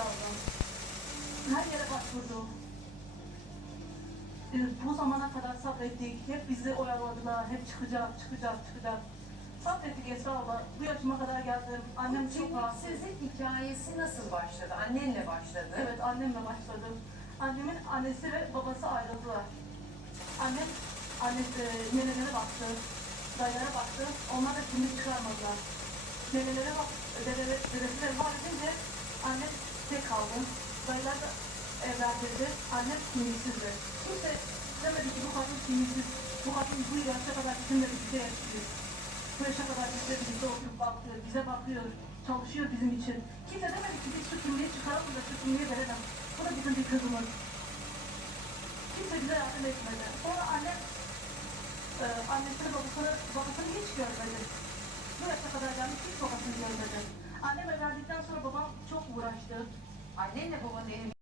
Abla. Her yere başvurdum. Ee, bu zamana kadar sabrettik. Hep bizi oyaladılar. Hep çıkacak, çıkacak, çıkacak. Sabrettik Esra abla. Bu yaşıma kadar geldim. Annem çok rahatsız. Kimliksizlik hikayesi nasıl başladı? Annenle başladı. Evet annemle başladım. Annemin annesi ve babası ayrıldılar. Annem annesi nenelere baktı, dayılara baktı. Onlar da kimlik çıkarmadılar. Nenelere bak, dedele, dedesi vefat edince annem tek kaldı. Dayılar da evlendirdi. Annem kimliksizdi. Kimse demedi ki bu kadın kimliksiz. Bu kadın bu yaşa kadar bizimle birlikte yaşıyor. Bu yaşa kadar bizle birlikte oturup bakıyor, bize bakıyor, çalışıyor bizim için. Kimse demedi ki biz şu kimliği çıkaralım da şu kimliği verelim. Bu da bizim bir kızımız. Kimse bize yardım etmedi. Sonra annem, e, annesini babasını, babasını hiç görmedi. Bu yaşa kadar gelmiş hiç babasını görmedi.